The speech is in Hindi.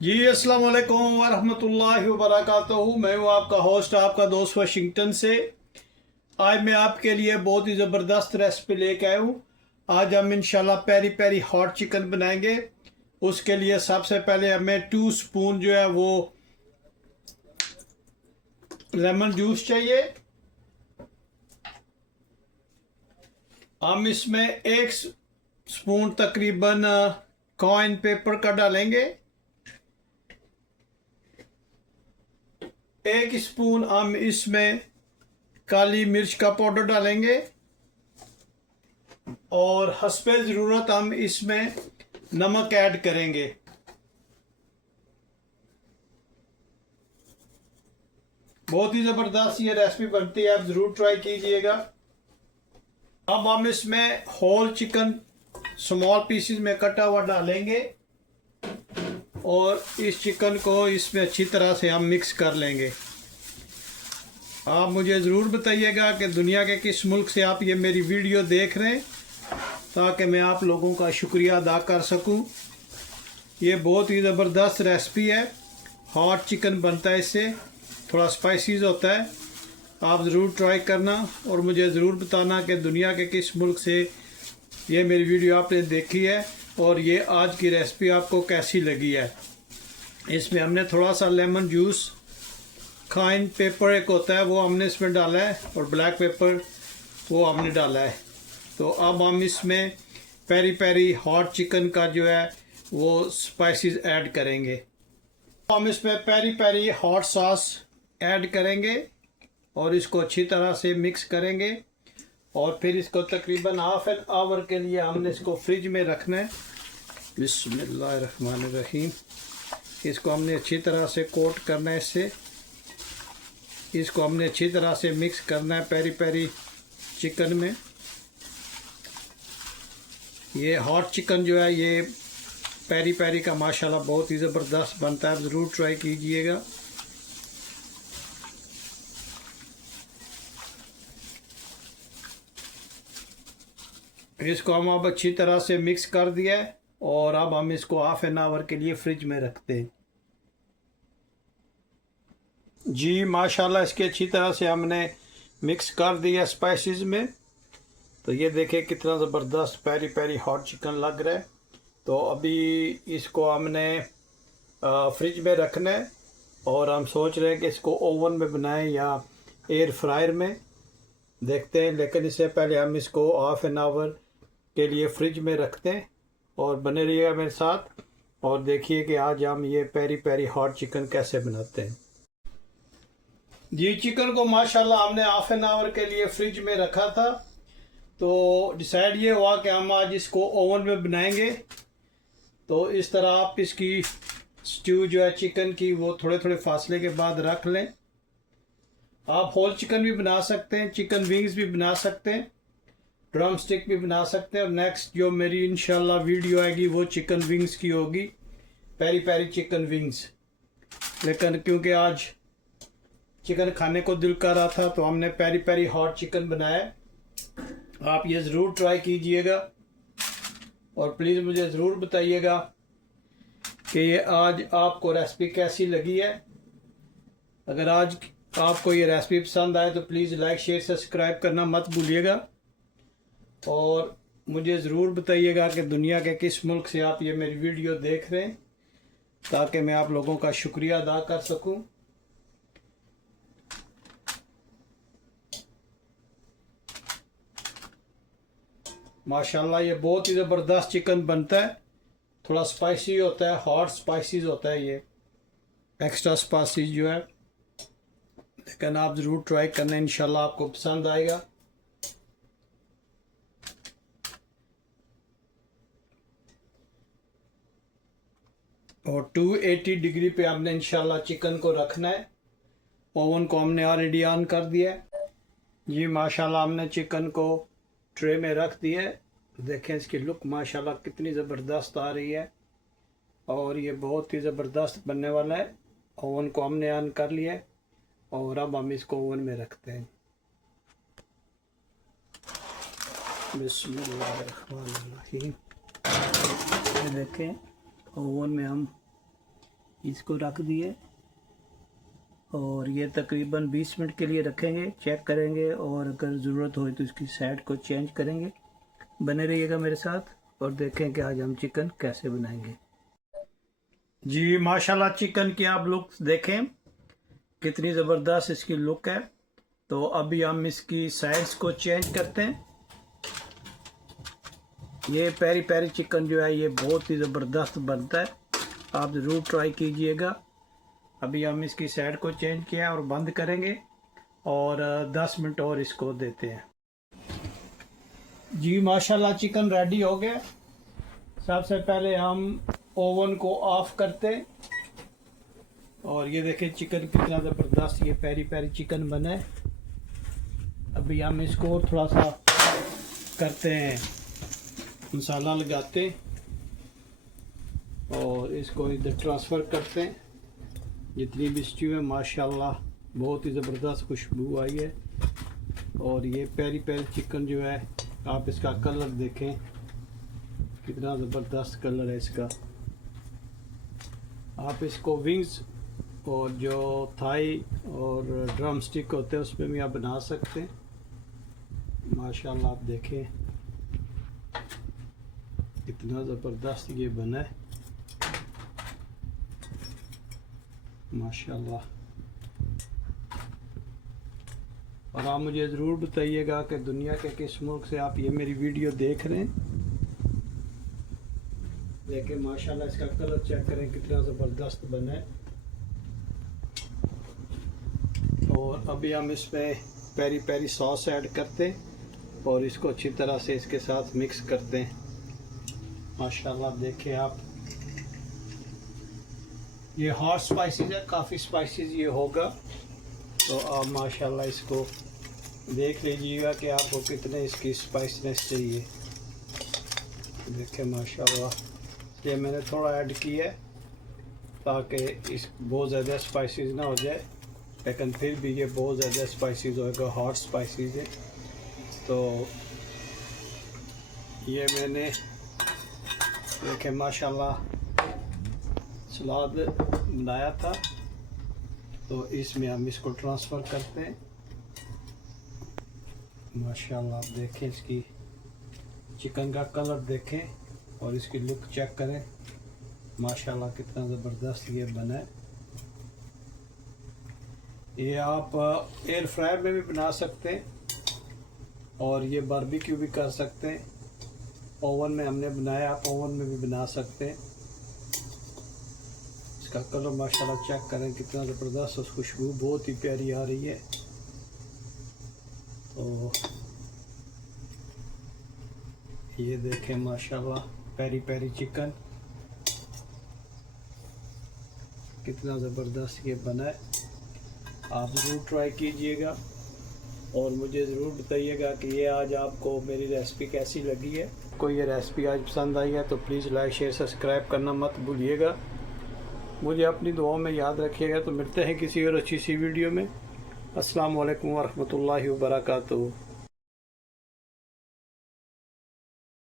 जी अस्सलाम वालेकुम वरहमतुल्लाहि वबरकातुहू। मैं हूँ आपका होस्ट, आपका दोस्त वाशिंगटन से। आज मैं आपके लिए बहुत ही ज़बरदस्त रेसिपी लेके आया हूँ। आज हम इंशाल्लाह पेरी पेरी हॉट चिकन बनाएंगे। उसके लिए सबसे पहले हमें 2 स्पून जो है वो लेमन जूस चाहिए। हम इसमें 1 स्पून तकरीबन कॉइन पेपर का डालेंगे। 1 स्पून हम इसमें काली मिर्च का पाउडर डालेंगे और हस्बे ज़रूरत हम इसमें नमक ऐड करेंगे। बहुत ही ज़बरदस्त ये रेसिपी बनती है, आप ज़रूर ट्राई कीजिएगा। अब हम इसमें होल चिकन स्मॉल पीसेस में कटा हुआ डालेंगे और इस चिकन को इसमें अच्छी तरह से हम मिक्स कर लेंगे। आप मुझे ज़रूर बताइएगा कि दुनिया के किस मुल्क से आप ये मेरी वीडियो देख रहे हैं, ताकि मैं आप लोगों का शुक्रिया अदा कर सकूं। ये बहुत ही ज़बरदस्त रेसिपी है, हॉट चिकन बनता है इससे, थोड़ा स्पाइसीज होता है। आप ज़रूर ट्राई करना और मुझे ज़रूर बताना कि दुनिया के किस मुल्क से ये मेरी वीडियो आपने देखी है और ये आज की रेसिपी आपको कैसी लगी है। इसमें हमने थोड़ा सा लेमन जूस, काइन पेपर एक होता है वो हमने इसमें डाला है और ब्लैक पेपर वो हमने डाला है। तो अब हम इसमें पेरी पेरी हॉट चिकन का जो है वो स्पाइसेस ऐड करेंगे। हम इसमें peri peri hot sauce add करेंगे और इसको अच्छी तरह से मिक्स करेंगे और फिर इसको तकरीबन हाफ एन आवर के लिए हमने इसको फ्रिज में रखना है। बिस्मिल्लाहिर्रहमानिर्रहीम। इसको हमने अच्छी तरह से कोट करना है, इसको हमने अच्छी तरह से मिक्स करना है पेरी पेरी चिकन में। ये हॉट चिकन जो है ये पेरी पेरी का माशाल्लाह बहुत ही ज़बरदस्त बनता है, ज़रूर ट्राई कीजिएगा। इसको हम अब अच्छी तरह से मिक्स कर दिया है और अब हम इसको हाफ एन आवर के लिए फ्रिज में रखते हैं। जी माशाल्लाह इसके अच्छी तरह से हमने मिक्स कर दिया स्पाइसेस में। तो ये देखें कितना ज़बरदस्त पेरी पेरी हॉट चिकन लग रहा है। तो अभी इसको हमने फ्रिज में रखना है और हम सोच रहे हैं कि इसको ओवन में बनाएं या एयर फ्रायर में, देखते हैं। लेकिन इससे पहले हम इसको हाफ एन आवर के लिए फ्रिज में रखते हैं और बने रहिएगा मेरे साथ और देखिए कि आज हम ये पेरी पेरी हॉट चिकन कैसे बनाते हैं। जी चिकन को माशाल्लाह हमने हाफ एन आवर के लिए फ्रिज में रखा था, तो डिसाइड ये हुआ कि हम आज इसको ओवन में बनाएंगे। तो इस तरह आप इसकी स्ट्यू जो है चिकन की वो थोड़े थोड़े फासले के बाद रख लें। आप होल चिकन भी बना सकते हैं, चिकन विंग्स भी बना सकते हैं, ड्रम स्टिक भी बना सकते हैं। और नेक्स्ट जो मेरी इंशाल्लाह वीडियो आएगी वो चिकन विंग्स की होगी, पेरी पेरी चिकन विंग्स। लेकिन क्योंकि आज चिकन खाने को दिल कर रहा था तो हमने पेरी पेरी हॉट चिकन बनाया। आप ये ज़रूर ट्राई कीजिएगा और प्लीज़ मुझे ज़रूर बताइएगा कि ये आज आपको रेसिपी कैसी लगी है। अगर आज आपको ये रेसिपी पसंद आए तो प्लीज़ लाइक शेयर सब्सक्राइब करना मत भूलिएगा और मुझे ज़रूर बताइएगा कि दुनिया के किस मुल्क से आप ये मेरी वीडियो देख रहे हैं, ताकि मैं आप लोगों का शुक्रिया अदा कर सकूं। माशाल्लाह ये बहुत ही ज़बरदस्त चिकन बनता है, थोड़ा स्पाइसी होता है, हॉट स्पाइसीज होता है, ये एक्स्ट्रा स्पाइसी जो है। लेकिन आप ज़रूर ट्राई करना, इंशाल्लाह आपको पसंद आएगा। और 280 डिग्री पे हमने इंशाल्लाह चिकन को रखना है। ओवन को हमने ऑलरेडी ऑन कर दिया है। जी माशाल्लाह हमने चिकन को ट्रे में रख दिया है। देखें इसकी लुक माशाल्लाह कितनी ज़बरदस्त आ रही है और ये बहुत ही ज़बरदस्त बनने वाला है। ओवन को हमने ऑन कर लिया है और अब हम इसको ओवन में रखते हैं। बिस्मिल्लाहिर्रहमानिर्रहीम। ये देखें ओवन में हम इसको रख दिए और ये तकरीबन 20 मिनट के लिए रखेंगे, चेक करेंगे और अगर ज़रूरत हो तो इसकी साइड को चेंज करेंगे। बने रहिएगा मेरे साथ और देखें कि आज हम चिकन कैसे बनाएंगे। जी माशाल्लाह, चिकन की आप लुक देखें कितनी ज़बरदस्त इसकी लुक है। तो अभी हम इसकी साइड्स को चेंज करते हैं। ये पेरी पेरी चिकन जो है ये बहुत ही ज़बरदस्त बनता है, आप ज़रूर ट्राई कीजिएगा। अभी हम इसकी साइड को चेंज किया और बंद करेंगे और 10 मिनट और इसको देते हैं। जी माशाल्लाह, चिकन रेडी हो गया। सबसे पहले हम ओवन को ऑफ करते हैं और ये देखें चिकन कितना ज़बरदस्त ये पेरी पेरी चिकन बना है। अभी हम इसको थोड़ा सा करते हैं, मसाला लगाते और इसको इधर ट्रांसफ़र करते हैं। जितनी भी स्ट्यू है माशाल्लाह बहुत ही ज़बरदस्त खुशबू आई है। और ये पेरी पेरी चिकन जो है आप इसका कलर देखें कितना ज़बरदस्त कलर है इसका। आप इसको विंग्स और जो थाई और ड्रम स्टिक होते हैं उसमें भी आप बना सकते हैं। माशाल्लाह आप देखें कितना ज़बरदस्त ये बना है माशाल्लाह। और आप मुझे ज़रूर बताइएगा कि दुनिया के किस मुल्क से आप ये मेरी वीडियो देख रहे हैं। देखिए माशाल्लाह इसका कलर चेक करें कितना ज़बरदस्त बना है। और अभी हम इसमें पेरी पेरी सॉस ऐड करते हैं और इसको अच्छी तरह से इसके साथ मिक्स करते हैं। माशाल्लाह देखिए आप, ये हॉट स्पाइसेस है, काफ़ी स्पाइसेस ये होगा। तो आप माशाल्लाह इसको देख लीजिएगा कि आपको कितने इसकी स्पाइसनेस चाहिए। देखिए माशाल्लाह, ये मैंने थोड़ा ऐड किया है ताकि इस बहुत ज़्यादा स्पाइसेस ना हो जाए, लेकिन फिर भी ये बहुत ज़्यादा स्पाइसेस होगा, हॉट स्पाइसेस है। तो ये मैंने देखे माशाल्लाह सलाद बनाया था, तो इसमें हम इसको ट्रांसफ़र करते हैं। माशाल्लाह आप देखें इसकी चिकन का कलर देखें और इसकी लुक चेक करें। माशाल्लाह कितना ज़बरदस्त ये बना है। ये आप एयर फ्रायर में भी बना सकते हैं और ये बारबेक्यू भी कर सकते हैं। ओवन में हमने बनाया, आप ओवन में भी बना सकते हैं। इसका कलर माशाल्लाह चेक करें कितना ज़बरदस्त, उस खुशबू बहुत ही प्यारी आ रही है। तो ये देखें माशाल्लाह पेरी पेरी चिकन कितना ज़बरदस्त ये बना है। आप ज़रूर ट्राई कीजिएगा और मुझे ज़रूर बताइएगा कि ये आज आपको मेरी रेसिपी कैसी लगी है। कोई ये रेसिपी आज पसंद आई है तो प्लीज़ लाइक शेयर सब्सक्राइब करना मत भूलिएगा। मुझे अपनी दुआओं में याद रखिएगा। तो मिलते हैं किसी और अच्छी सी वीडियो में। अस्सलाम वालेकुम वरहमतुल्लाहि वबरकातुहू।